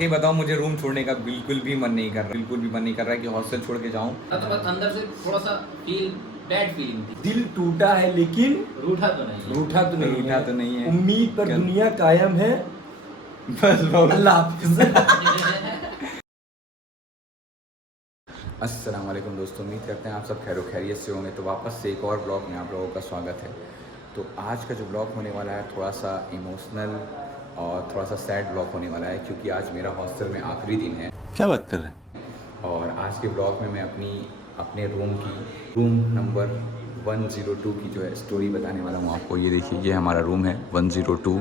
ये बताओ, मुझे रूम छोड़ने का बिल्कुल भी मन नहीं कर रहा, बिल्कुल भी मन नहीं कर रहा है कि हॉस्टल छोड़ के जाऊं। तो बस अंदर से थोड़ा सा बैड फीलिंग थी। दिल टूटा है लेकिन रूठा तो नहीं है। रूठा तो नहीं रूठा है। तो नहीं है। उम्मीद पर दुनिया कायम है। बस बहुत। अल्लाह हाफिज़। अस्सलाम वालेकुम दोस्तों, उम्मीद करते हैं आप सब खैर खैरियत से होंगे। तो वापस से एक और ब्लॉग में आप लोगों का स्वागत है। तो आज का जो ब्लॉग होने वाला है थोड़ा सा इमोशनल और थोड़ा सा सैड ब्लॉग होने वाला है, क्योंकि आज मेरा हॉस्टल में आखिरी दिन है। क्या बात कर रहे हैं? और आज के ब्लॉग में मैं अपने रूम नंबर 102 की जो है स्टोरी बताने वाला हूँ आपको। ये देखिए, ये हमारा रूम है 102,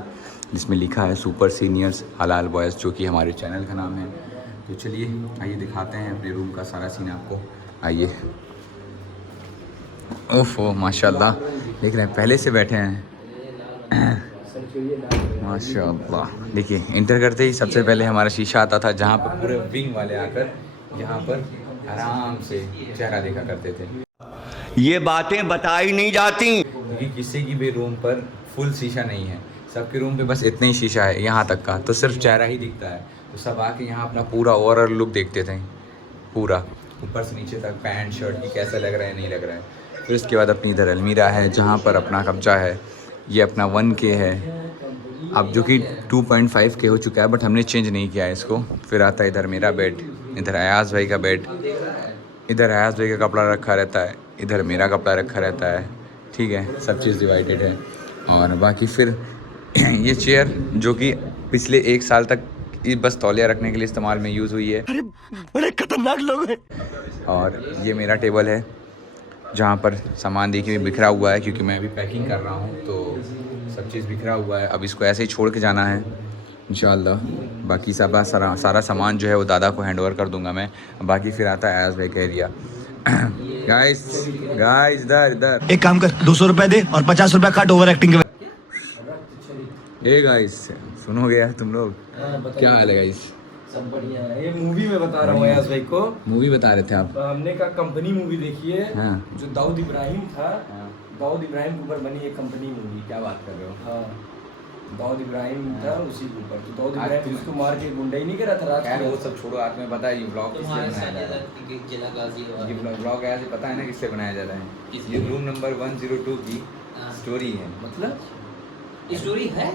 जिसमें लिखा है सुपर सीनियर्स हलाल बॉयज़, जो कि हमारे चैनल का नाम है। तो चलिए आइए दिखाते हैं अपने रूम का सारा सीन आपको। आइए। ओफो माशाल्लाह, देख रहे हैं पहले से बैठे हैं। माशाल्लाह। देखिए, इंटर करते ही सबसे पहले हमारा शीशा आता था, जहाँ पर पूरे विंग वाले आकर यहाँ पर आराम से चेहरा देखा करते थे। ये बातें बताई नहीं जाती, क्योंकि किसी की भी रूम पर फुल शीशा नहीं है, सबके रूम पे बस इतना ही शीशा है यहाँ तक का, तो सिर्फ चेहरा ही दिखता है। तो सब आके यहाँ अपना पूरा ओवरऑल लुक देखते थे, पूरा ऊपर से नीचे तक, पैंट शर्ट की कैसा लग रहा है नहीं लग रहा है। फिर उसके बाद अपनी इधर अलमीरा है, जहाँ पर अपना कब्जा है। ये अपना 1K है अब, जो कि 2.5 के हो चुका है, बट हमने चेंज नहीं किया है इसको। फिर आता है इधर मेरा बेड, इधर अयाज भाई का बेड, इधर अयाज भाई का कपड़ा रखा रहता है, इधर मेरा कपड़ा रखा रहता है। ठीक है, सब चीज़ डिवाइडेड है। और बाकी फिर ये चेयर, जो कि पिछले 1 साल तक ये बस तौलिया रखने के लिए इस्तेमाल में यूज़ हुई है। अरे बड़े खतरनाक लोग हैं। और ये मेरा टेबल है, जहाँ पर सामान देखिए बिखरा हुआ है, क्योंकि मैं अभी पैकिंग कर रहा हूँ, तो सब चीज़ बिखरा हुआ है। अब इसको ऐसे ही छोड़ के जाना है इंशाल्लाह। बाकी सब सारा सामान जो है वो दादा को हैंड ओवर कर दूंगा मैं। बाकी फिर आता है एज भाई का एरिया। गाइस इधर एक काम कर, 200 रुपए दे और 50 रुपए काट ओवर एक्टिंग के। हे गाइस, सुनोगे यार तुम लोग? क्या हाल है गाइस? सब बढ़िया है। ये मूवी में बता रहा हूँ अयाज भाई को। मूवी बता रहे थे आप? हमने कहा कंपनी मूवी देखी है। हाँ। जो दाऊद इब्राहिम था, हाँ। दाऊद इब्राहिम के ऊपर बनी एक कंपनी मूवी। क्या बात कर रहे हो? हाँ, दाऊद इब्राहिम था उसी के ऊपर। तो दाऊद आज इब्राहिम उसको मार के गुंडा ही नहीं करा था रात खैर को। वो सब छोड़ो, आज में पता है ये ब्लॉग किससे तुम्हारे बनाया साथ जा रहा है? जिला गाजी और ये ब्लॉग ऐसे पता है ना किससे बनाया जा रहा है? किससे? ये रूम नंबर 102 की हाँ। स्टोरी है। मतलब स्टोरी है।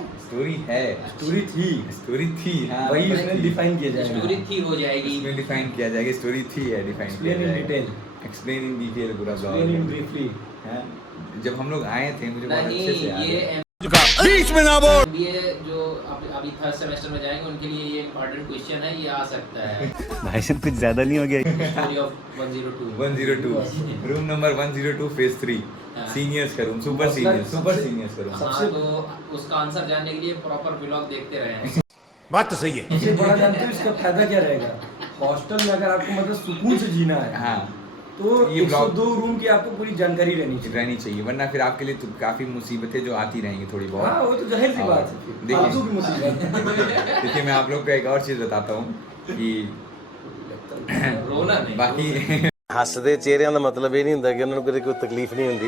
स्टोरी थी। हाँ, वही मतलब उसमें थी। डिफाइन किया जाएगा। स्टोरी थी हो जाएगी। इसमें डिफाइन किया जाएगा, स्टोरी थी है डिफाइन किया Explain in जाएगा। detail. एक्सप्लेन इन डिटेल पूरा Explain in ब्लॉग briefly. है। जब हम लोग आए थे, मुझे बहुत नहीं, अच्छे से याद ये है। बीच में ना बोल। MBA जो अभी थर्ड सेमेस्टर में जाएंगे उनके लिए ये इम्पोर्टेंट क्वेश्चन है, ये आ सकता है। भाई साहब कुछ ज्यादा नहीं हो गया? Story of 102 room number 102 phase 3 हाँ। सीनियर्स का रूम, सुपर सीनियर्स का रूम। हाँ, तो उसका आंसर जानने के लिए प्रॉपर व्लॉग देखते रहे। बात तो सही है। सबसे बड़ा जानते हो इसका फायदा क्या रहेगा? हॉस्टल में अगर आपको मतलब सुकून से जीना है, हाँ, तो ये 102 रूम की आपको पूरी जानकारी रहनी चाहिए। वरना फिर आपके लिए तो काफ़ी मुसीबतें जो आती रहेंगी थोड़ी बहुत। हाँ, वो तो जाहिर सी और बात है। देखिए- फालतू की मुसीबत। देखिए, मैं आप लोग को एक और चीज़ बताता हूँ कि रोना नहीं। बाकी ਹੱਸਦੇ ਚਿਹਰਿਆਂ ਦਾ ਮਤਲਬ ਇਹ ਨਹੀਂ ਹੁੰਦਾ ਕਿ ਉਹਨਾਂ ਨੂੰ ਕਦੇ ਕੋਈ ਤਕਲੀਫ ਨਹੀਂ ਹੁੰਦੀ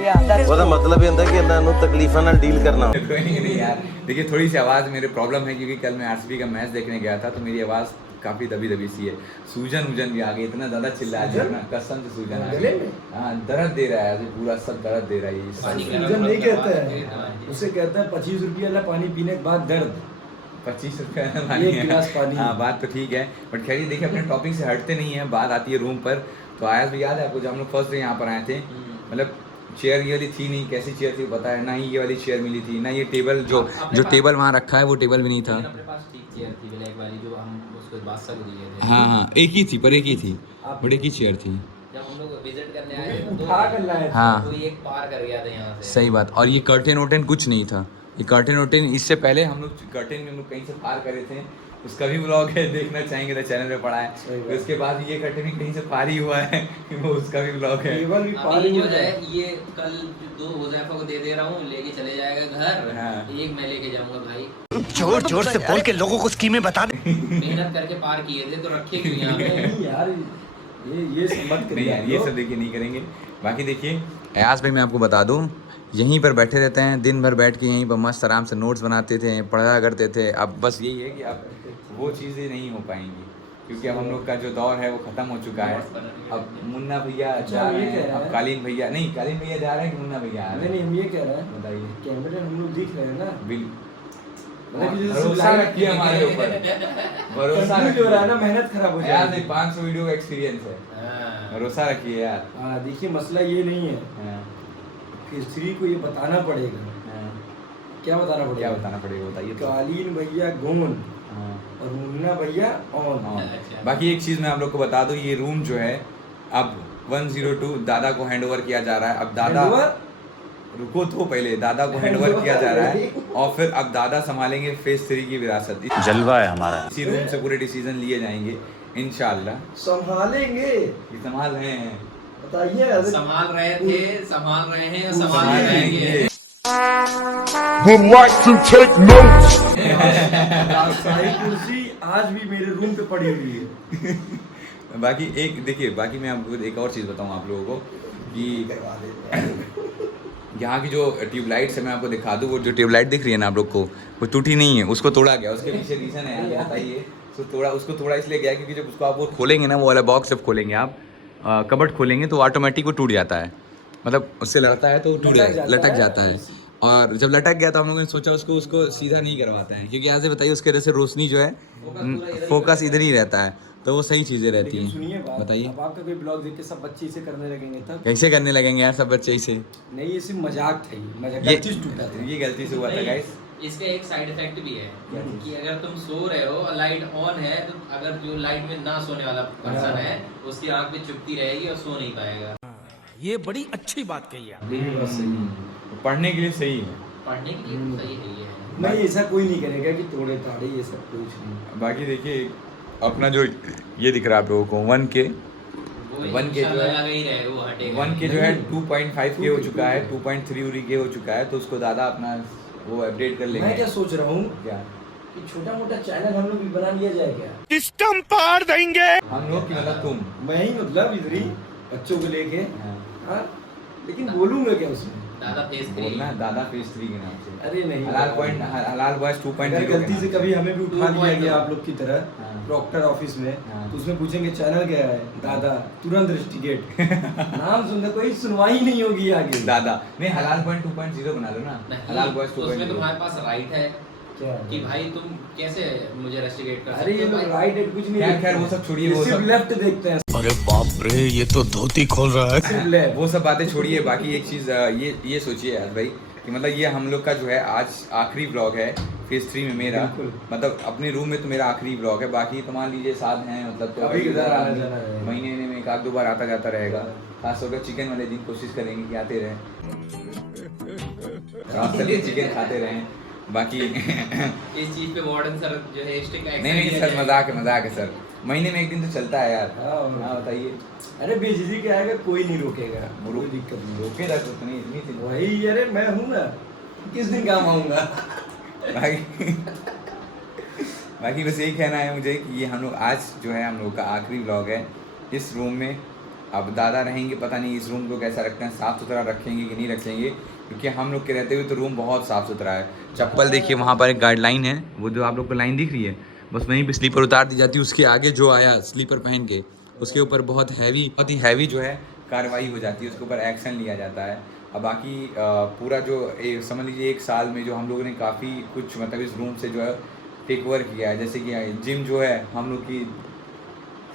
ਉਹਦਾ ਮਤਲਬ ਇਹ ਹੁੰਦਾ ਕਿ ਇਹਨਾਂ ਨੂੰ ਤਕਲੀਫਾਂ ਨਾਲ ਡੀਲ करना कोई नहीं यार। देखिए, थोड़ी सी आवाज़ मेरे प्रॉब्लम है, क्योंकि कल मैं RCB का मैच देखने गया था, तो मेरी आवाज़ काफ़ी दबी सी है। सूजन भी आ गई, इतना ज़्यादा चिल्ला दिया ना, कसम से सूजन आ गले गई। में? हाँ, दर्द दे रहा है अभी, पूरा सब दर्द दे रहा है ये पानी सब। का- सूजन नहीं कहता है, उसे कहता है 25 रुपये वाला पानी पीने के बाद दर्द। 25 रुपये का पानी एक गिलास पानी। हाँ, बात तो ठीक है, बट खैर ये देखिए अपने टॉपिक से हटते नहीं है। बात आती है रूम पर। तो आयाज भी याद है आपको, जब हम लोग फर्स्ट डे यहाँ पर आए थे, मतलब चेयर ये वाली थी नहीं, कैसी चेयर थी पता है ना, ही ये वाली चेयर मिली थी ना, ये टेबल जो टेबल वहाँ रखा है वो टेबल भी नहीं था। लेकिन अपने पास ठीक चेयर थी ब्लैक वाली, जो हम उसको बादशाह को दिए थे। हाँ, एक ही थी, पर एक ही थी, बट एक ही चेयर थी। जब हम लोग विजिट करने आए थे उठा कर लाए थे। हाँ, कोई एक पार कर गया था यहाँ से। सही बात। और ये कर्टेन वर्टेन कुछ नहीं था, ये कर्टेन वर्टेन इससे पहले हम लोग कर्टेन में हम लोग कहीं से पार करे थे, उसका भी ब्लॉग है, देखना चाहेंगे तो चैनल पे पड़ा है। फिर उसके बाद ये कर्टेन भी कहीं से पार ही हुआ है, वो उसका भी ब्लॉग है। टेबल भी अभी पानी जो हो है जाए। ये कल 2 हुज़ैफा को दे रहा हूँ, लेके चले जाएगा घर। हाँ। एक मैं लेके जाऊंगा भाई। जोर जोर से बोल के लोगों को स्कीमें बता दे। मेहनत करके पार किए थे, तो रखे क्यों यहाँ पे? नहीं यार, ये सब मत नहीं करिए यार, आप ये लोग। सब देखिए नहीं करेंगे। बाकी देखिए अयाज भाई, मैं आपको बता दूं, यहीं पर बैठे रहते हैं दिन भर, बैठ के यहीं पर मस्त आराम से नोट्स बनाते थे, पढ़ा करते थे। अब बस यही है कि अब वो चीज़ें नहीं हो पाएंगी, क्योंकि अब हम लोग का जो दौर है वो ख़त्म हो चुका है। अब मुन्ना भैया जा रहे हैं, अब कालीन भैया नहीं, कालीन भैया जा रहे हैं कि मुन्ना भैया आ रहे नहीं हैं? हम ये कह रहे हैं, बताइए। कैमरे हम लोग दिख रहे हैं ना, बिल्कुल मतलब कि जैसे भरोसा live रखिए हमारे ऊपर, भरोसा confuse हो रहा है ना, रखिए मेहनत खराब हो यार। जाएगी। 500 वीडियो का एक्सपीरियंस है, हाँ। भरोसा रखिए यार। हाँ देखिए मसला ये नहीं है, हाँ, फिर श्री को ये बताना पड़ेगा। हाँ। क्या बताना पड़ेगा? क्या बताना पड़ेगा बताइए तो। कालीन भैया गोन हाँ, और मुन्ना भैया ऑन। हाँ। अच्छा। बाकी एक चीज़ मैं आप लोग को बता दूं, ये रूम जो है अब 102 दादा को हैंडओवर किया जा रहा है। अब दादा रुको तो, पहले दादा को हैंडओवर किया जा रहा है और फिर अब दादा संभालेंगे फेज 3 की विरासत। जलवा है हमारा। इसी रूम से पूरे डिसीजन लिए जाएंगे इंशाल्लाह। संभालेंगे, ये संभाल रहे हैं, बताइए। संभाल रहे थे, संभाल रहे हैं और संभाल संभाल रहेंगे। रहेंगे। would like to take notes. सारी कुर्सी आज भी मेरे रूम पे पड़ी हुई है। बाकी एक देखिए, बाकी मैं आपको एक और चीज़ बताऊं आप लोगों को कि यहाँ की जो ट्यूबलाइट्स है मैं आपको दिखा दूँ। वो जो ट्यूबलाइट दिख रही है ना आप लोग को, वो टूटी नहीं है, उसको तोड़ा गया। उसके पीछे रीज़न है यार, बताइए। उसको तोड़ा इसलिए गया क्योंकि जब उसको आप वो खोलेंगे ना, वो वाला बॉक्स जब खोलेंगे आप, कबर्ड खोलेंगे तो ऑटोमेटिक वो टूट जाता है, मतलब उससे लड़ता है तो टूट लटक जाता है। और जब लटक गया तो हम लोगों ने सोचा उसको सीधा नहीं करवाते हैं, क्योंकि यहाँ से बताइए उसके वजह से रोशनी जो है फोकस इधर ही रहता है, तो वो सही चीज़ें रहती लेकिन सुनिए हैं। बात, बताइए अब आपका कोई ब्लॉग देख के सब बच्चे इसे करने लगेंगे तब? कैसे करने लगेंगे यार सब बच्चे इसे? नहीं ये सिर्फ मजाक था, ये मजाक ये गलती से टूटा था। ये गलती से हुआ था गाइस। इसका एक साइड इफेक्ट भी है कि अगर तुम सो रहे हो और लाइट ऑन है, तो अगर जो लाइट में ना सोने वाला पर्सन है उसकी आंख में चुभती रहेगी और सो नहीं पाएगा। ये बड़ी अच्छी बात कही आप। ये भी बात सही है। पढ़ने के लिए सही है। पढ़ने के लिए तो सही है ये। नहीं ऐसा कोई नहीं करेगा कि तोड़े ताड़े ये सब कुछ नहीं। बाकी देखिए अपना जो ये दिख रहा है आप लोगों को 1K, वो 1K जो है, लगा ही रहे, वो हटेगा 1K जो है 2.5K हो चुका है, 2.3K हो चुका है, तो उसको ज़्यादा अपना वो अपडेट कर लेंगे। मैं क्या सोच रहा हूँ क्या कि छोटा मोटा चैनल हम लोग भी बना लिया जाए क्या? सिस्टम पार देंगे। हम लोग की मतलब तुम? मैं ही मतलब इधर ही बच्चों को लेके, हाँ। हाँ लेकिन बोलूंगा क्या उसमें? दादा फेस बोलना है दादा फेज 3 के नाम से। अरे नहीं हलाल बॉयज 2.0 अगर गलती से कभी हमें भी उठा लिया 2.0 गया आप लोग की तरह हाँ। प्रॉक्टर ऑफिस में, हाँ। तो उसमें पूछेंगे चैनल क्या है, दादा तुरंत रेस्टिगेट नाम सुनकर कोई सुनवाई नहीं होगी आगे। दादा नहीं, हलाल पॉइंट 2.0 बना लो ना, हलाल बॉयज तो उसमें 2.0। तुम्हारे पास राइट है क्या कि भाई तुम कैसे मुझे रेस्टिगेट कर अरे ये सकते हो लोग भाई? राइट एड कुछ नहीं खैर देखते खैर वो हैं। सब छोड़िए, ये वो सिर्फ सब लेफ्ट देखते हैं, अरे बाप रे, ये तो धोती खोल रहा है। सिर्फ लेफ्ट। वो सब बातें छोड़िए। बाकी एक चीज़ ये सोचिए यार भाई कि मतलब ये हम लोग का जो है आज आखिरी ब्लॉग है फेज 3 में मेरा, बिल्कुल। मतलब अपने रूम में तो मेरा आखिरी ब्लॉग है। बाकी तो मान लीजिए साथ हैं, मतलब तो कभी कभार आना जाना रहेगा। महीने में एक आध दो बार आता जाता रहेगा। खासतौर पर चिकन वाले दिन कोशिश करेंगे कि आते रहें, रास्ते चिकन खाते रहें। बाकी इस चीज पे वार्डन सर जो है स्ट्रिक्ट एक्शन नहीं सर, मजाक है सर, महीने में एक दिन तो चलता है यार। हाँ। हाँ बताइए। अरे बेइज्जती के आएगा कोई नहीं रोकेगा, कोई दिक्कत नहीं। रोके रख उतनी इतनी थी वही अरे मैं हूँ ना, किस दिन काम आऊंगा। बाकी बस यही कहना है मुझे कि ये हम लोग आज जो है हम लोग का आखिरी व्लॉग है इस रूम में। अब दादा रहेंगे, पता नहीं इस रूम को कैसा रखते हैं, साफ़ सुथरा रखेंगे कि नहीं रखेंगे, क्योंकि हम लोग के रहते हुए तो रूम बहुत साफ़ सुथरा है। चप्पल देखिए वहाँ पर एक गाइडलाइन है, वो जो आप लोग को लाइन दिख रही है बस वहीं पे स्लीपर उतार दी जाती है। उसके आगे जो आया स्लीपर पहन के उसके ऊपर बहुत ही हैवी जो है कार्रवाई हो जाती है, उसके ऊपर एक्शन लिया जाता है। अब बाकी पूरा जो समझ लीजिए 1 साल में जो हम लोगों ने काफ़ी कुछ मतलब इस रूम से जो है टेक ओवर किया है। जैसे कि जिम जो है हम लोग की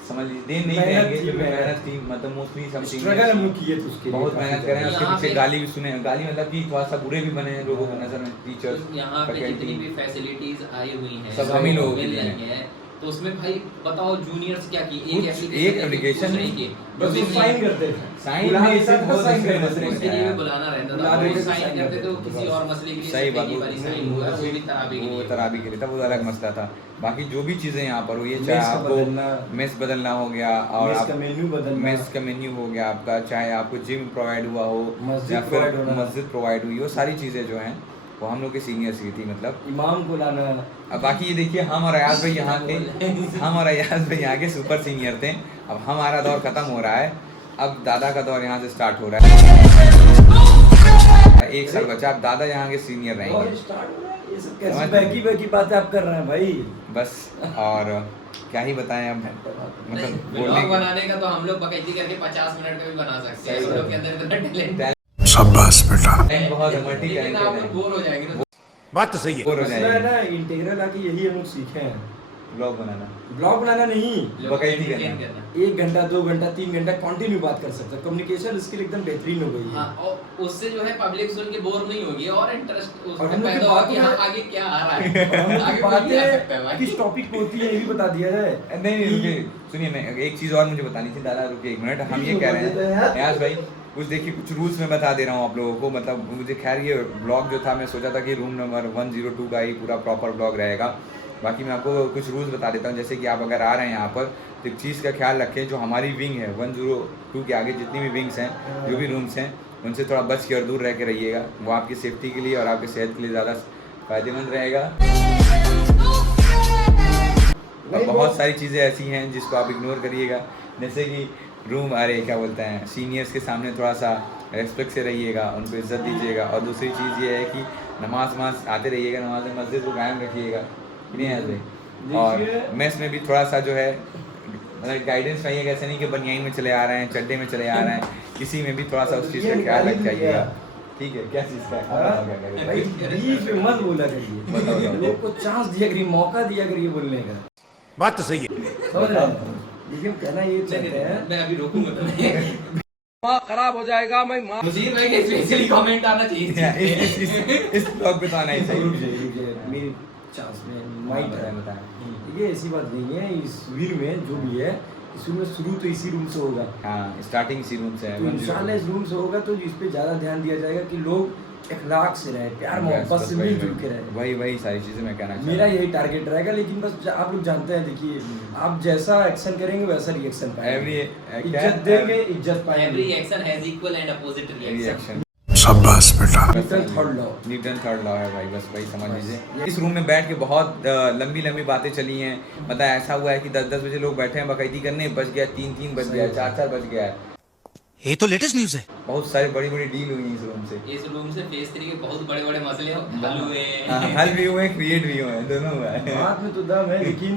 समझ लीजिए दिन नहीं कहेंगे, मेहनत थी, मतलब मोस्टली समथिंग स्ट्रगल हम लोग किए थे उसके लिए, बहुत मेहनत करें। उसके यहाँ पीछे पे- गाली भी सुने, गाली मतलब कि थोड़ा सा बुरे भी बने हैं लोगों की नज़र में, टीचर्स यहाँ पे जितनी भी फैसिलिटीज आई हुई हैं सब हम ही लोगों के मिल लिए रही हैं, तो उसमें भाई बताओ जूनियर्स क्या की एक application नहीं की, बस वो साइन करते थे, साइन बुला नहीं, देता सिर्फ था, वो साइन दूसरे करते मसले थे। में उसके लिए भी बुलाना रहता बुला था, देते वो थे, साइन साइन करते थे, करते थे, किसी बस। और मसले के लिए सही सिर्फ बात, एक ही बारी साइन हुआ, वो भी तराबी के वो लिए। तराबी के लिए था, वो अलग मसला था। बाकी जो भी चीज़ें यहाँ पर हुई है, मेस चाहे का आपको बदलना, मेस बदलना हो गया और मेस आप का मेन्यू बदलना, मेस का मेन्यू हो गया आपका, चाहे आपको जिम प्रोवाइड हुआ हो मस्जिद या फिर provide होना। मस्जिद प्रोवाइड हुई हो, सारी चीज़ें जो हैं वो हम लोग के सीनियर्स की थी मतलब। इमाम को लाना। अब बाकी ये देखिए हम और अयाज भाई यहाँ के के सुपर सीनियर थे। अब हमारा दौर ख़त्म हो रहा है, अब दादा का दौर यहाँ से स्टार्ट हो रहा है। 1 साल बचा, अब दादा यहाँ के सीनियर और रहेंगे। स्टार्ट हो रहा है ये सब कैसी बैकी बैकी बातें आप कर रहे हैं भाई। बस और क्या ही बताएं अब, मतलब व्लॉग बनाने का तो हम लोग बकैती करके 50 मिनट का भी बना सकते हैं, हम लोग के अंदर इतना टैलेंट शाबाश बेटा। बहुत मल्टी लेकिन आप लोग बोर हो जाएंगे ना। बात तो सही है। बोर हो मसला है जाएंगे। ना, इंटीग्रल आके यही हम लोग सीखे हैं, ब्लॉग बनाना, ब्लॉग बनाना नहीं, लोग बकैती entertain करना। 1 घंटा 2 घंटा 3 घंटा कंटिन्यू बात कर सकते हैं। कम्युनिकेशन स्किल एकदम बेहतरीन हो गई है। हाँ, और उससे जो है पब्लिक सुन के बोर नहीं होगी और इंटरेस्ट और उसमें हम लोग की पैदा होगा कि बातें- हाँ आगे क्या आ रहा है, आगे कोई क्या आ सकता है बातें भाई। किस टॉपिक पे होती है ये भी बता दिया जाए। नहीं रुकिए, सुनिए मैं एक चीज़ और मुझे बतानी थी दादा, रुकिए 1 मिनट। हम ये कह रहे हैं यार भाई, कुछ देखिए कुछ रूल्स मैं बता दे रहा हूँ आप लोगों को। मतलब मुझे खैर ये ब्लॉग जो था, मैं सोचा था कि रूम नंबर 102 का ही पूरा प्रॉपर ब्लॉग रहेगा। बाकी मैं आपको कुछ रूल्स बता देता हूँ। जैसे कि आप अगर आ रहे हैं यहाँ पर तो एक चीज़ का ख्याल रखें, जो हमारी विंग है 102 के आगे जितनी भी विंग्स हैं, जो भी रूम्स हैं, उनसे थोड़ा बच के और दूर रह के रहिएगा। वो आपकी सेफ्टी के लिए और आपकी सेहत के लिए ज़्यादा फ़ायदेमंद रहेगा। और बहुत सारी चीज़ें ऐसी हैं जिसको आप इग्नोर करिएगा, जैसे कि रूम, अरे क्या बोलते हैं, सीनियर्स के सामने थोड़ा सा रेस्पेक्ट से रहिएगा, उनको इज्जत दीजिएगा। और दूसरी चीज़ ये है कि नमाज आते रहिएगा, नमाज मस्जिद को कायम रखिएगा, नहीं ऐसे। और मेस में भी थोड़ा सा जो है मतलब गाइडेंस पाइएगा, ऐसा नहीं कि बनियाइन में चले आ रहे हैं, चड्डे में चले आ रहे हैं, किसी में भी थोड़ा सा उस चीज़ का ख्याल रख जाइएगा। ठीक है, क्या चीज़ का भाई बीच में मत बोला करिए, लोग को चांस दिया करिए, मौका दिया करिए बोलने का। बात तो सही है। समझ रहे हैं? लेकिन कहना ये चाहते हैं, मैं अभी रोकूंगा तो नहीं। खराब हो जाएगा। मैं मुझीर भाई के स्पेशली कमेंट आना चाहिए। इस ब्लॉग पे तो आना ही चाहिए। मेरी चांस में माइट है। बताएं। ये ऐसी बात नहीं है, इस वीर में जो भी है, इस वीर में शुरू तो इसी रूम से होगा। हाँ, स्टार्टिंग इसी रूम से है। तो इंशाल्लाह इस रूम से होगा तो इस पे ज़्यादा ध्यान दिया जाएगा कि लोग इखलाक से रहे, प्यार मोहब्बत से मिलजुल के रहे। वही सारी चीज़ें मैं कहना मेरा यही टारगेट रहेगा। लेकिन बस आप लोग जानते हैं, देखिए आप जैसा एक्शन करेंगे वैसा रिएक्शन पाएंगे। इज्जत देंगे, इज्जत एवरी पाएंगे। Action has equal and opposite reaction. Reaction शाबाश बेटा। Newton third law. Newton third law है भाई, बस वही समझ लीजिए। इस रूम में बैठ के बहुत लंबी बातें चली हैं। मतलब ऐसा हुआ है कि 10 बजे लोग बैठे हैं बकैती करने, बज गया 3 बज गया, 4 बज गया है। ये तो लेटेस्ट न्यूज़ है। बहुत सारी बड़ी डील हुई है इस रूम से। इस रूम से फेस 3 के बहुत बड़े मसले हल हुए हाँ, हल भी हुए, क्रिएट भी हुए, दोनों हुआ है। बात में तो दम है, लेकिन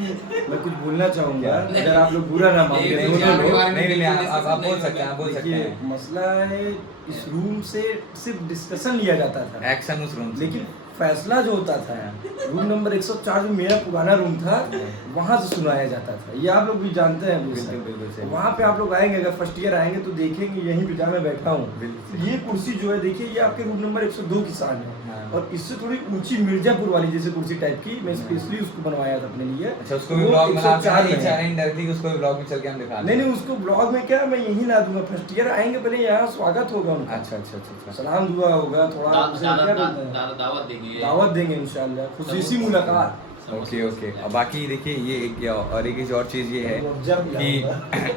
मैं कुछ बोलना चाहूँगा, अगर आप लोग बुरा ना मानते नहीं, दोनों लोग। नहीं, आप बोल सकते हैं, आप बोल सकते देखिए हैं। मसला है, इस रूम से सिर्फ डिस्कशन लिया जाता था, एक्शन उस रूम से। लेकिन फैसला जो होता था रूम नंबर 104 जो मेरा पुराना रूम था, वहाँ से सुनाया जाता था। ये आप लोग भी जानते हैं। बिल्कुल सही। वहाँ पे आप लोग आएंगे, अगर फर्स्ट ईयर आएंगे तो देखेंगे यहीं पे जहाँ मैं बैठा हूँ, बिल्कुल। ये कुर्सी जो है देखिए, ये आपके रूम नंबर 102 की शान है। हाँ। और इससे थोड़ी ऊंची मिर्जापुर वाली जैसे कुर्सी टाइप की, मैं स्पेशली उसको बनवाया था अपने लिए। अच्छा, उसको भी वो ब्लॉग में आप 104 में है। डायरेक्टली उसको भी ब्लॉग में चल के हम दिखा नहीं, उसको ब्लॉग में क्या, मैं यहीं ला दूंगा। फर्स्ट ईयर आएंगे, पहले यहाँ स्वागत होगा उनका, अच्छा। सलाम दुआ होगा, थोड़ा उसे क्या बोलते हैं, दावत देंगे। दावत देंगे इंशाल्लाह, खुशी मुलाकात। ओके। और बाकी देखिए ये एक और चीज़ ये है जब कि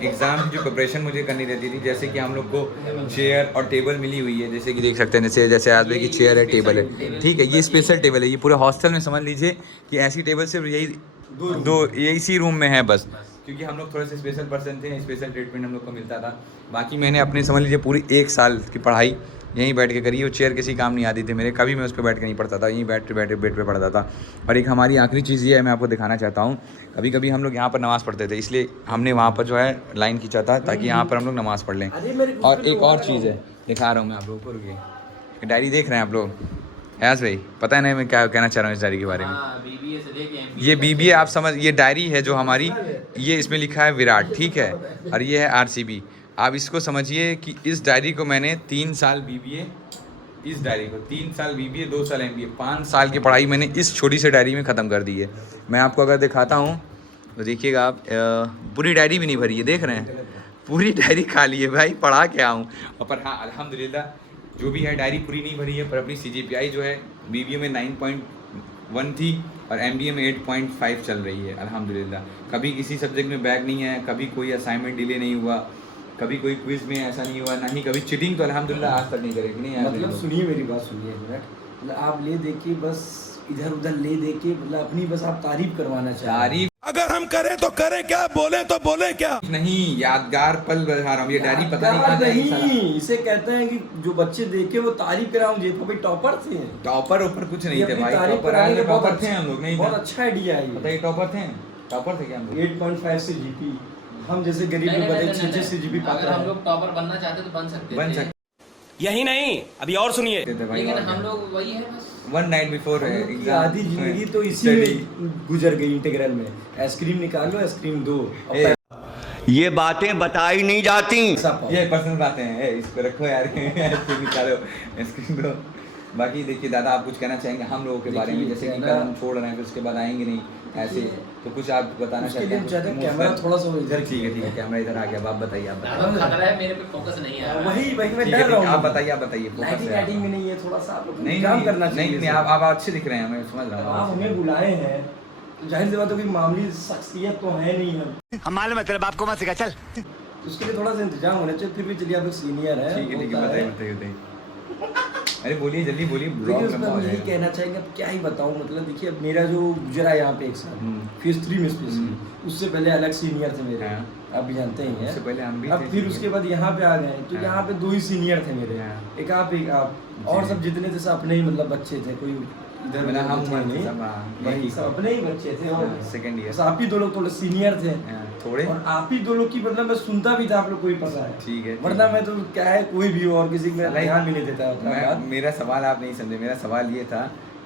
एग्ज़ाम की जो प्रिपरेशन मुझे करनी रहती थी, जैसे कि हम लोग को चेयर और टेबल मिली हुई है, जैसे कि देख सकते हैं, जैसे आज भाई की चेयर है, टेबल है, ठीक है, ये स्पेशल टेबल है। ये पूरे हॉस्टल में समझ लीजिए कि ऐसी टेबल सिर्फ यही इसी रूम में है बस, क्योंकि हम लोग थोड़े से स्पेशल पर्सन थे, स्पेशल ट्रीटमेंट हम लोग को मिलता था। बाकी मैंने अपने समझ लीजिए पूरी 1 साल की पढ़ाई यहीं बैठ के करी। वो चेयर किसी काम नहीं आती थी मेरे, कभी मैं उस पर बैठ के नहीं पढ़ता था, यहीं बैठ बेड पे पढ़ता था। और एक हमारी आखिरी चीज़ ये है, मैं आपको दिखाना चाहता हूँ, कभी कभी हम लोग यहाँ पर नमाज़ पढ़ते थे, इसलिए हमने वहाँ पर जो है लाइन खींचा था ताकि यहाँ पर हम लोग नमाज़ पढ़ लें। और एक और चीज़ है, दिखा रहा हूँ मैं आप लोगों को, रुकिए। डायरी देख रहे हैं आप लोग, यास भाई, पता है नहीं मैं क्या कहना चाह रहा हूँ इस डायरी के बारे में। बीबीए से लेके MBA ये BBA आप समझ, ये डायरी है जो हमारी, ये इसमें लिखा है विराट, ठीक है, और ये है RCB। आप इसको समझिए कि इस डायरी को मैंने 3 साल BBA, इस डायरी को 3 साल BBA, 2 साल MBA, 5 साल की पढ़ाई मैंने इस छोटी सी डायरी में ख़त्म कर दी है। मैं आपको अगर दिखाता हूँ तो देखिएगा आप, पूरी डायरी भी नहीं भरी है, देख रहे हैं, पूरी डायरी खाली है भाई, पढ़ा क्या हूँ। और पर हाँ अल्हम्दुलिल्लाह जो भी है डायरी पूरी नहीं भरी है, पर अपनी CGPI जो है BBA में 9.1 थी और MBA में 8.5 चल रही है अल्हम्दुलिल्लाह। कभी किसी सब्जेक्ट में बैक नहीं है, कभी कोई असाइनमेंट डिले नहीं हुआ, कभी कोई क्विज में ऐसा नहीं हुआ, ना ही कभी चीटिंग तो अल्हम्दुलिल्लाह आज तक नहीं करेगी। नहीं मतलब सुनिए मेरी बात, सुनिए एक मिनट। मतलब आप ले देखिए, बस इधर उधर ले देखिए, मतलब अपनी बस आप तारीफ करवाना चाहिए। तारीफ अगर हम करें तो करें क्या, बोले तो बोले क्या। नहीं, यादगार पल बता रहा हूँ। ये डैडी पता नहीं कहाँ जाएगी साला। नहीं, इसे कहते हैं कि जो बच्चे देखे वो तारीफ कराऊं। जे भाई टॉपर थे, टॉपर ऊपर कुछ नहीं ये थे अपनी भाई। तारीफ टॉपर कराने आए के बहुत टॉपर थे अच्छा- हम लोग, नहीं बहुत था। अच्छा आइडिया है ये। बताइए टॉपर थे क्या हम लोग? 8.5 से जीपी, हम जैसे गरीब लोग बताइए 6 से जीपी अगर पाते हम हैं। लोग टॉपर बनना चाहते तो बन सकते बन थे। सकते यही नहीं, अभी और सुनिए। थे भाई। लेकिन हम लोग वही है बस। वन नाइट बिफोर हम लोग की एग्जाम आधी जिंदगी तो इसी में गुजर गई इंटीग्रल में। आइसक्रीम निकालो, आइसक्रीम दो और ए, ये बातें बताई नहीं जाती। पैसा पाओ। ये पर्सनल बातें हैं, इसको रखो यार। आइसक्रीम निकालो, आइसक्रीम दो। बाकी देखिए दादा, आप कुछ कहना चाहेंगे हम लोगों के बारे में? देखिए, जैसे कि कैमरा- कल हम छोड़ रहे हैं, फिर उसके बाद आएंगे नहीं ऐसे, तो कुछ आप बताना उसके चाहते लिए हैं? हम चाहते हैं कुछ कैमरा emotional? थोड़ा सा वो इधर ठीक है, कैमरा इधर आ गया। अब आप बताइए, आप दादा बताइए। खतरा है, मेरे पे फोकस नहीं आ रहा। वही मैं ठीक है, डर रहा हूँ। आप बताइए, आप बताइए। focus लाइटिंग है आप। लाइटिंग में नहीं है, थोड़ा सा आप लोग नहीं काम नहीं, करना चाहिए। नहीं नहीं, आप अच्छे दिख रहे हैं, मैं समझ रहा आप हूँ। हमें बुलाए हैं तो जाहिर सी बात है कि मामूली शख्सियत तो है नहीं हम। हम मालूम है तेरे बाप को मत सिखा, चल। उसके लिए थोड़ा सा इंतजाम होना चाहिए। फिर भी चलिए, आप लोग सीनियर हैं। ठीक है, होता है। बताइए। अरे बोलिए, जल्दी बोलिए, देखिए, ब्लॉग उसमें लंबा हो हम यही जाएगा। कहना चाहेंगे, अब क्या ही बताऊं। मतलब देखिए, अब मेरा जो गुजरा यहाँ पे एक साल फेज 3 में स्पेशली, उससे पहले अलग सीनियर थे मेरे, हाँ। आप भी जानते ही हैं। उससे पहले हम भी अब थे फिर senior। उसके बाद यहाँ पे आ गए तो हाँ। यहाँ पे 2 ही सीनियर थे मेरे, हाँ। एक आप और जी। सब जितने थे सब अपने ही मतलब बच्चे थे। कोई इधर मतलब उधर हम थे उम्र के नहीं। सब, हाँ, वही एक सब ही। अपने ही बच्चे थे। और सेकंड ईयर। बस आप ही 2 लोग थोड़े सीनियर थे, थोड़े। और आप ही 2 लोग की मतलब मैं सुनता भी था आप लोग को ही पता है। ठीक है, वरना मैं तो क्या है, कोई भी हो और किसी में नहीं, ध्यान भी नहीं देता उतना बात। मेरा सवाल आप नहीं समझे। मेरा सवाल ये था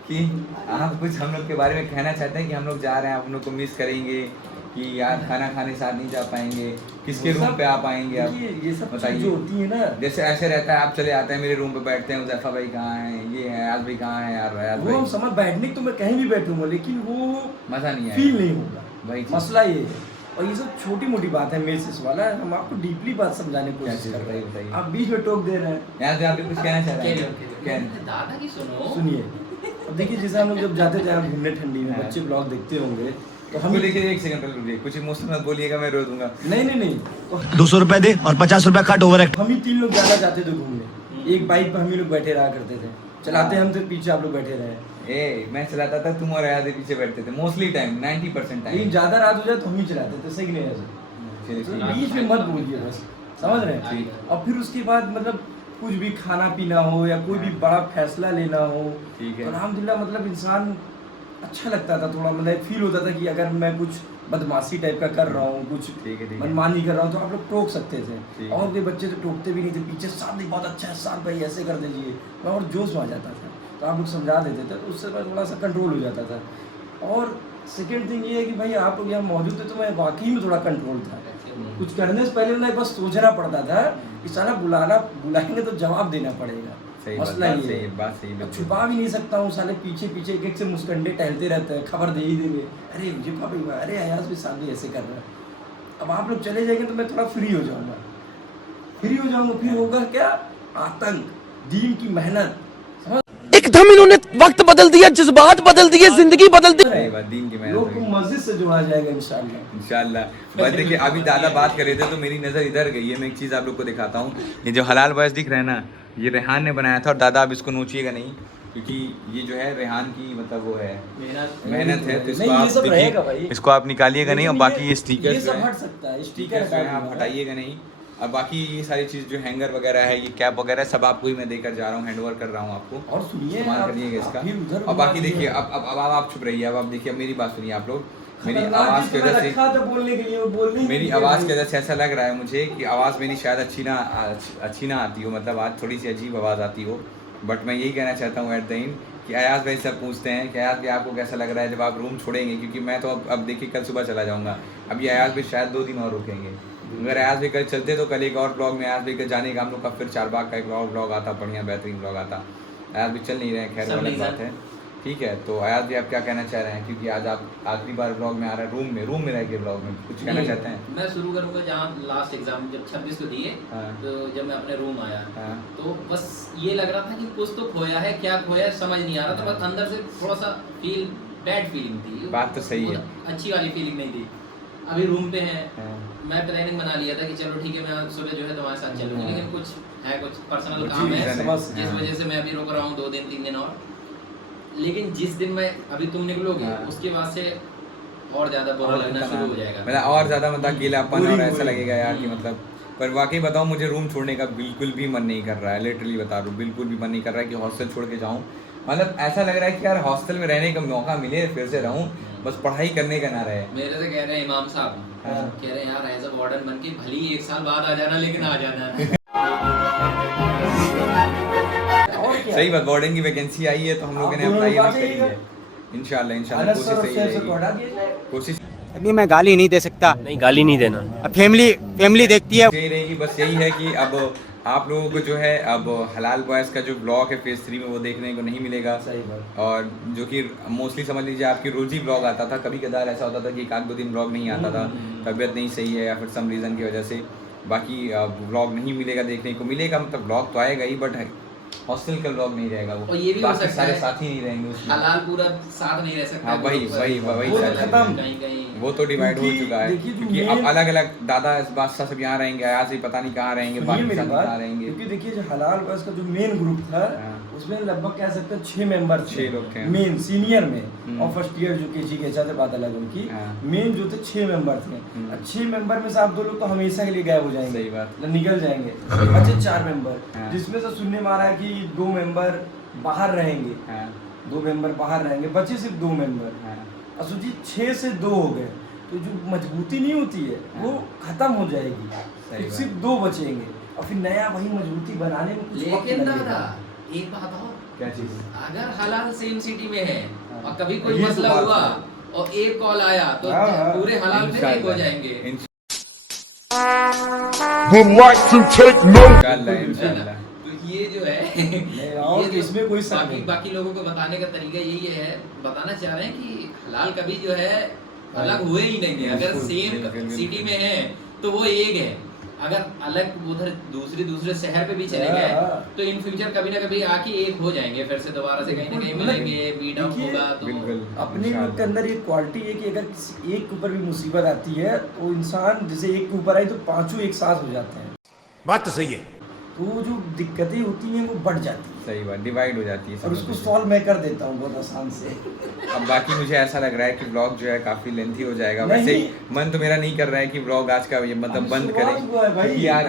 कि आप कुछ हम लोग के बारे में कहना चाहते हैं कि हम लोग जा रहे हैं, आप लोग को मिस करेंगे कि यार खाना खाने साथ नहीं जा पाएंगे, किसके वो रूम सब- पे आप आएंगे? आप देखिए, ये सब चीज़ बताइए। जो होती है ना, जैसे ऐसे रहता है, आप चले आते हैं मेरे रूम पे, बैठते हैं, उजैफा भाई कहाँ है, ये है, आज भाई कहाँ है, यार यार वो हम भाई, समझ बैठने की तो मैं कहीं भी बैठूंगा, लेकिन वो मजा नहीं फील आया। नहीं होगा। वही चीज़। मसला ये है। और ये सब छोटी मोटी बात है, मेसेज वाला है। हम आपको डीपली बात समझाने की क्या कोशिश चीज़? कर रहे हैं, बताइए। आप बीच में टोक दे रहे हैं। यहाँ से आप भी कुछ कहना चाह रहे हैं? दादा की सुनो। सुनिए, अब देखिए, जैसे हम लोग जब जाते थे आप घूमने ठंडी में, हाँ। बच्चे ब्लॉग देखते होंगे तो हम हमको देखिए, एक सेकंड पहले रुकिए, कुछ इमोशनल मत बोलिएगा, मैं रो दूंगा। नहीं तो 200 रुपए दे और 50 रुपए काट ओवर एक्ट। हम ही 3 लोग ज्यादा जाते थे घूमने। एक बाइक पर हम ही लोग बैठे रहा करते थे, चलाते हम थे, पीछे आप लोग बैठे रहे। मैं चलाता था, तुम और आयाद पीछे बैठते थे मोस्टली टाइम, 90% लेकिन टाइम। ज्यादा रात हो जाए तो हम ही चलाते थे, सही कि नहीं ऐसे? तो बीच में मत बोलिए, बस समझ रहे हैं? ठीक। और फिर उसके बाद मतलब कुछ भी खाना पीना हो या कोई भी बड़ा फैसला लेना हो, ठीक है। तो अल्हम्दुलिल्लाह मतलब इंसान अच्छा लगता था। थोड़ा मतलब फील होता था कि अगर मैं कुछ बदमाशी टाइप का कर रहा हूँ, कुछ ठीक है। मनमानी कर रहा हूँ, तो आप लोग टोक सकते थे। ठीक। और कोई बच्चे तो टोकते भी नहीं थे, पीछे साथ नहीं, बहुत अच्छा है साथ भाई, ऐसे कर दीजिए, मैं और जोश में आ जाता था। तो आप लोग समझा देते थे, तो उससे मैं थोड़ा सा कंट्रोल हो जाता था। और सेकेंड थिंग ये है कि भाई आप लोग यहाँ मौजूद थे तो मैं वाकई में थोड़ा कंट्रोल था। कुछ करने से पहले मैं बस सोचना पड़ता था कि साला बुलाएंगे तो जवाब देना पड़ेगा। सही मसला बात ये सही है। है, बात सही अब बिल्कुल। छुपा भी नहीं सकता हूँ, साले पीछे पीछे एक से मुस्कंडे टहलते रहते हैं, खबर दे ही देंगे, अरे मुझे भाई, अरे अयाज भी साहब भी ऐसे कर रहा है। अब आप लोग चले जाएंगे तो मैं थोड़ा फ्री हो जाऊंगा, फिर होगा क्या, आतंक, दीन की मेहनत। एकदम इन्होंने वक्त बदल दिया, जज्बात बदल दिए, जिंदगी बदल दी। सही बात, दीन की मेहनत लोग को होगी। मस्जिद से जोड़ा जाएगा इंशाल्लाह। इंशाल्लाह। बस देखिए, अभी दादा बात कर रहे थे तो मेरी नज़र इधर गई है। मैं एक चीज़ आप लोग को दिखाता हूँ। ये जो हलाल बॉयस दिख रहा है ना, ये रेहान ने बनाया था। और दादा अब इसको नोचिएगा नहीं, क्योंकि ये जो है रेहान की मतलब वो है मेहनत है। तो इसको नहीं, ये आप सब रहेगा देखिए, भाई। इसको आप निकालिएगा नहीं। और लेकिन बाकी ये स्टिकर ये जो सब है, हट सकता है, स्टिकर जो है आप हटाइएगा नहीं। और बाकी ये सारी चीज़ जो हैंगर वगैरह है, ये कैप वगैरह सब आपको ही मैं देकर जा रहा हूँ, हैंडओवर कर रहा हूँ आपको। और सुनिए, इस्तेमाल आप- करिएगा आप इसका। फिर उधर और बाकी घुमा देखिए, दीजिए। अब आप चुप रहिए। अब आप देखिए, अब मेरी बात सुनिए आप लोग। मेरी खतरनाक आवाज़ की चीज़ वजह मैं से रखा था बोलने के लिए, वो बोलने ही मेरी नहीं आवाज़ दिया। की वजह से ऐसा लग रहा है मुझे कि आवाज़ मेरी शायद अच्छी ना आती हो, मतलब आज थोड़ी सी अजीब आवाज़ आती हो। बट मैं यही कहना चाहता हूँ एट द एंड कि अयाज भाई सब पूछते हैं कि अयाज भाई आपको कैसा लग रहा है जब आप रूम छोड़ेंगे, क्योंकि मैं तो अब देखिए कल सुबह चला जाऊँगा। अभी अयाज भाई शायद 2 दिन और रुकेंगे। अगर अयाज भाई कल चलते तो कल एक और ब्लॉग में अयाज भाई का जाने का हम लोग का फिर चारबाग का एक ब्लॉग आता, बढ़िया बेहतरीन ब्लॉग आता। अयाज भाई चल नहीं रहे हैं, खैर सब अलग नहीं बात है। ठीक है, तो अयाज भाई आप क्या कहना चाह रहे हैं, क्योंकि आज आप आखिरी बार ब्लॉग में आ रहे हैं, रूम में रह के ब्लॉग में कुछ कहना चाहते हैं? मैं शुरू करूंगा जहाँ लास्ट एग्जाम जब 26 को दिए, हाँ। तो जब मैं अपने रूम आया, हाँ। तो बस ये लग रहा था कि कुछ तो खोया है, क्या खोया है समझ नहीं आ रहा था। बस अंदर से थोड़ा सा बैड फीलिंग थी। बात तो सही है। बहुत अच्छी वाली फीलिंग नहीं थी। अभी रूम पे हैं, हाँ। मैं प्लानिंग बना लिया था कि चलो ठीक है, मैं सुबह जो है तुम्हारे साथ चलूंगी, हाँ। लेकिन कुछ है, कुछ पर्सनल कुछ काम है reason समझ- जिस हाँ। वजह से मैं अभी रुक रहा हूँ 2 दिन 3 दिन और। लेकिन जिस दिन मैं अभी तुम निकलोगे, हाँ। उसके बाद से और ज्यादा बुरा लगना शुरू हो जाएगा। मतलब और ज़्यादा मतलब अकेलापन और ऐसा लगेगा यार कि मतलब, पर वाकई बताऊँ मुझे रूम छोड़ने का बिल्कुल भी मन नहीं कर रहा है, लिटरली बता रहा हूँ, बिल्कुल भी मन नहीं कर रहा है कि हॉस्टल छोड़ के जाऊँ। मतलब ऐसा लग रहा है कि यार हॉस्टल में रहने का मौका मिले फिर से रहूँ, बस पढ़ाई करने का ना रहे। मेरे से कह रहे हैं इमाम साहब, कह रहे हैं यार एज अ वार्डन बन के भले ही 1 साल बाद आ जाना, लेकिन आ जाना। और क्या? सही बात, वार्डन की वैकेंसी आई है तो हम लोगों ने आप अप्लाई दोनों करी जाइएगा। है। इंशाल्लाह इंशाल्लाह अनस कोशिश सर सही से रहेगी, तो हटा दिया जाएगा। कोशिश अभी मैं गाली नहीं दे सकता। नहीं, गाली नहीं देना। अब फैमिली देखती है। यही रहेगी, बस यही है कि अब आप लोगों को जो है अब हलाल बॉयज का जो ब्लॉग है फेज 3 में वो देखने को नहीं मिलेगा। सही बात। और जो कि मोस्टली समझ लीजिए आपकी रोज ही ब्लॉग आता था, कभी कदार ऐसा होता था कि 1-2 दिन ब्लॉग नहीं आता था, तबीयत नहीं सही है या फिर सम रीज़न की वजह से, बाकी ब्लॉग नहीं मिलेगा, देखने को मिलेगा, मतलब ब्लॉग तो आएगा ही बट हॉस्टल का ब्लॉग नहीं रहेगा वो, और ये भी हो बाकी सकता सारे है साथी नहीं रहेंगे उसमें। हलाल पूरा साथ नहीं रह सकता। हाँ वही वो तो सारी खत्म। कहीं कहीं वो तो डिवाइड हो क्योंकि चुका है, देखिए जो क्योंकि अब main- अलग अलग दादा बादशाह सब यहाँ रहेंगे, आज ही पता नहीं कहाँ रहेंगे, सुनिए बाकी मेरी साथी बात, कहाँ रहेंगे। क्योंकि देखिए जो हलाल बस का जो मेन ग्रुप था हाँ। उसमें लगभग कह सकते हैं 6 मेंबर 6 लोग थे। मेन सीनियर में, और फर्स्ट ईयर जो केजी के साथ बात अलग उनकी, हाँ। मेन जो थे 6 मेंबर थे। अब 6 मेंबर में से आप 2 लोग तो हमेशा के लिए गायब हो जाएंगे, सही बात। निकल जाएंगे, बचे 4 मेंबर, हाँ। जिसमें से सुनने में आ रहा है कि 2 मेंबर बाहर रहेंगे, हाँ 2 मेंबर बाहर रहेंगे, बचे सिर्फ 2 मेंबर। हाँ और सोचिए 6 से 2 हो गए तो जो मजबूती नहीं होती है वो खत्म हो जाएगी, सही फिर बात। सिर्फ 2 बचेंगे और फिर नया वही मजबूती बनाने में कुछ वक्त लेकिन लगेगा। दादा एक बात और, क्या चीज़? अगर हलाल सेम सिटी में है और कभी कोई यही तो मसला बात हुआ है। और एक कॉल आया तो हाँ, हाँ। पूरे हलाल में एक हो जाएंगे। Would like to take note. इंशाल्लाह तो ये जो है और ये जो इसमें कोई शक बाकी नहीं। बाकी लोगों को बताने का तरीका यही है, बताना चाह रहे हैं कि हलाल कभी जो है अलग हुए ही नहीं है। अगर बिल्कुल, सेम बिल्कुल, सिटी में है तो वो एक है, अगर अलग उधर दूसरे शहर पे भी चले हाँ, गए हाँ। तो इन फ्यूचर कभी ना कभी आके एक हो जाएंगे, फिर से दोबारा से कहीं ना कहीं बिल्कुल, मिलेंगे, बीट आउट देखिए, होगा तो बिल्कुल अपने लोग के अंदर एक क्वालिटी है कि अगर किसी एक के ऊपर भी मुसीबत आती है तो इंसान जैसे एक के ऊपर आई तो 5 एक साथ हो जाते हैं, बात तो सही है। तो वो जो दिक्कतें होती हैं वो बढ़ जाती हैं सही बात, डिवाइड हो जाती है और सब उसको कुछ। सॉल्व मैं कर देता हूँ बहुत आसान से। अब बाकी मुझे ऐसा लग रहा है कि ब्लॉग जो है काफी लेंथी हो जाएगा, नहीं। वैसे मन तो मेरा नहीं कर रहा है कि ब्लॉग आज का ये मतलब अभी बंद शुरुआत करें, हुआ है भाई। क्योंकि यार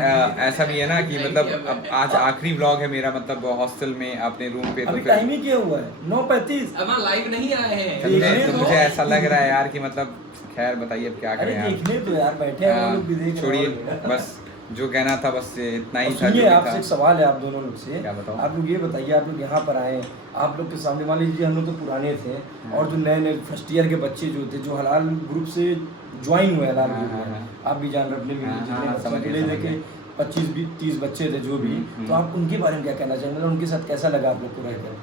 ऐसा भी है ना कि मतलब अब आज आखिरी ब्लॉग है मेरा, मतलब हॉस्टल में अपने रूम पे, तो अभी फिर टाइम ही क्या हुआ है 9:35। अब लाइव नहीं आए हैं। समझे? देखने तो दो। मुझे ऐसा लग रहा है यार कि मतलब खैर बताइए अब क्या अरे करें यार। देखने तो यार बैठे हैं वो लोग भी देख रहे छोड़िए, हैं। बस जो कहना था बस इतना ही और था। सुनिए जो भी आपसे था। एक सवाल है आप दोनों लोग से, क्या बताऊं? आप लोग ये बताइए, आप लोग यहाँ पर आए, आप लोग के सामने मान लीजिए हम लोग तो पुराने थे और जो नए नए फर्स्ट ईयर के बच्चे जो थे जो हलाल ग्रुप से ज्वाइन हुए हलाल हाँ, ग्रुप हाँ, में, आप भी जान रहे अपने भी हाँ, जितने हाँ, बच्चों समझ के गया, लिए समझ देखे 25-30 बच्चे थे जो भी, तो आप उनके बारे में क्या कहना चाहेंगे, मतलब उनके साथ कैसा लगा आप लोग को रहकर?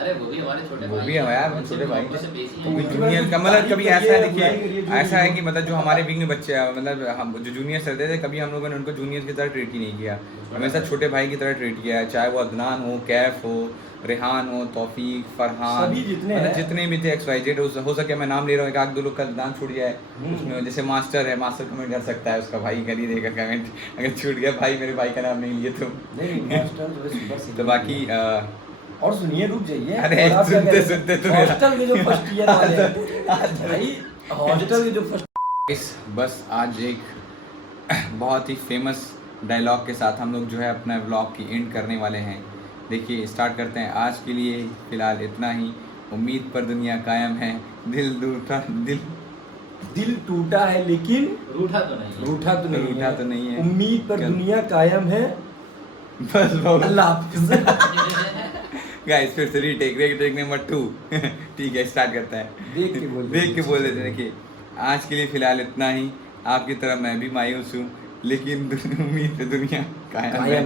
अरे वो भी हमारे छोटे वो भाई भी है यार, हैं, छोटे भाई उनसे बेसी तो हैं। उनके जूनियर बारे का में मतलब तारीफ कभी करिए, ऐसा है, बुराई करिए, देखिए जो ऐसा भी है हो। कि मतलब जो हमारे विंग में बच्चे हैं, मतलब हम जो जूनियर्स रहते थे कभी हम लोगों ने उनको जूनियर्स की तरह ट्रीट ही नहीं किया, हमेशा छोटे भाई की तरह ट्रीट किया है, चाहे वो अदनान हो, कैफ हो, रेहान हो, तौफीक, फरहान, सभी जितने मतलब हैं। जितने भी थे XYZ, हो सके मैं नाम ले रहा हूँ, 1-2 लोग का नाम छूट जाए उसमें, जैसे मास्टर है, मास्टर कमेंट कर सकता है, उसका भाई कर ही देगा कमेंट, अगर छूट गया भाई मेरे भाई का नाम नहीं लिए तो। नहीं मास्टर जो है सुपर तो सीनियर। बाकी और सुनिए रुक जाइए, अरे, और आप क्या सुनते- कह रहे थे? सुनते तो मेरा- हॉस्टल के जो फर्स्ट ईयर वाले हैं, भाई हॉस्टल के जो फर्स्ट बस आज एक बहुत ही फेमस डायलॉग के साथ हम लोग जो है अपना व्लॉग की एंड करने वाले हैं। देखिए स्टार्ट करते हैं। आज के लिए फ़िलहाल इतना ही। उम्मीद पर दुनिया कायम है, दिल टूटा है लेकिन रूठा तो नहीं है। रूठा तो नहीं रूठा है, तो नहीं है। उम्मीद पर कल- दुनिया कायम है। बस बहुत अल्लाह हाफिज़। गाइस, फिर से रीटेक नंबर 2 ठीक है, स्टार्ट करता है। देख के बोल देते देखिए, आज के लिए फ़िलहाल इतना ही। आपकी तरह मैं भी मायूस हूँ, लेकिन उम्मीद पे दुनिया कायम है।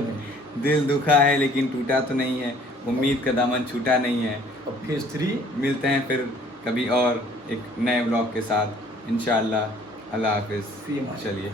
दिल दुखा है लेकिन टूटा तो नहीं है, उम्मीद का दामन छूटा नहीं है। और फेज 3 मिलते हैं फिर कभी और एक नए ब्लॉग के साथ इंशाअल्लाह। अल्लाह हाफिज़। फी अमान। चलिए।